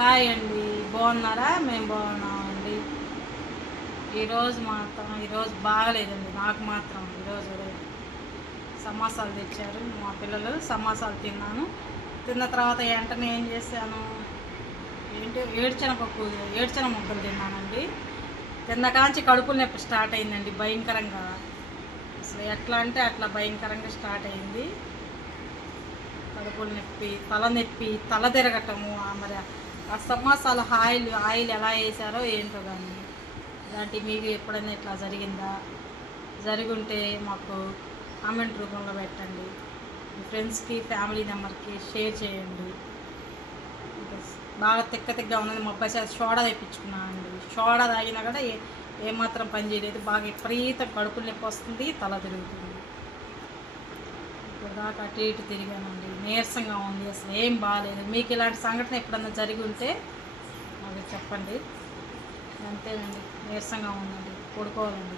Hi అండి, బాగున్నారా? మేము బాగున్నామండి. ఈరోజు బాగలేదండి నాకు మాత్రం. ఈరోజు సమోసాలు తెచ్చారు మా పిల్లలు, సమోసాలు తిన్నాను. తిన్న తర్వాత వెంటనే ఏం చేశాను, ఏడ్చిన ముక్కలు తిన్నానండి. తిన్న కాంచి కడుపులు నొప్పి స్టార్ట్ అయిందండి భయంకరంగా. అసలు ఎట్లా అంటే అట్లా భయంకరంగా స్టార్ట్ అయింది. కడుపులు నొప్పి, తల తిరగటము. మరి ఆ సమోసాలు ఆయిల్ ఎలా వేసారో ఏంటో కానీ, ఇలాంటి మీకు ఎప్పుడైనా ఇట్లా జరిగిందా? ఉంటే మాకు కామెంట్ రూపంలో పెట్టండి. మీ ఫ్రెండ్స్కి, ఫ్యామిలీ మెంబర్కి షేర్ చేయండి. బాగా తిక్కగా ఉన్నది. 30 సోడా తెప్పించుకున్నానండి. సోడా తాగినా కూడా ఏమాత్రం పని చేయలేదు. బాగా విపరీతం కడుపులు నొప్పి వస్తుంది, తల తిరుగుతుంది. ఇప్పుడు దాకా అటు ఇటు తిరిగానండి, నీరసంగా ఉంది, అసలు ఏం బాగాలేదు. మీకు ఇలాంటి సంఘటన ఎప్పుడన్నా జరిగి ఉంటే నాకు చెప్పండి. అంతేనండి, నీరసంగా ఉందండి, పడుకోవాలండి.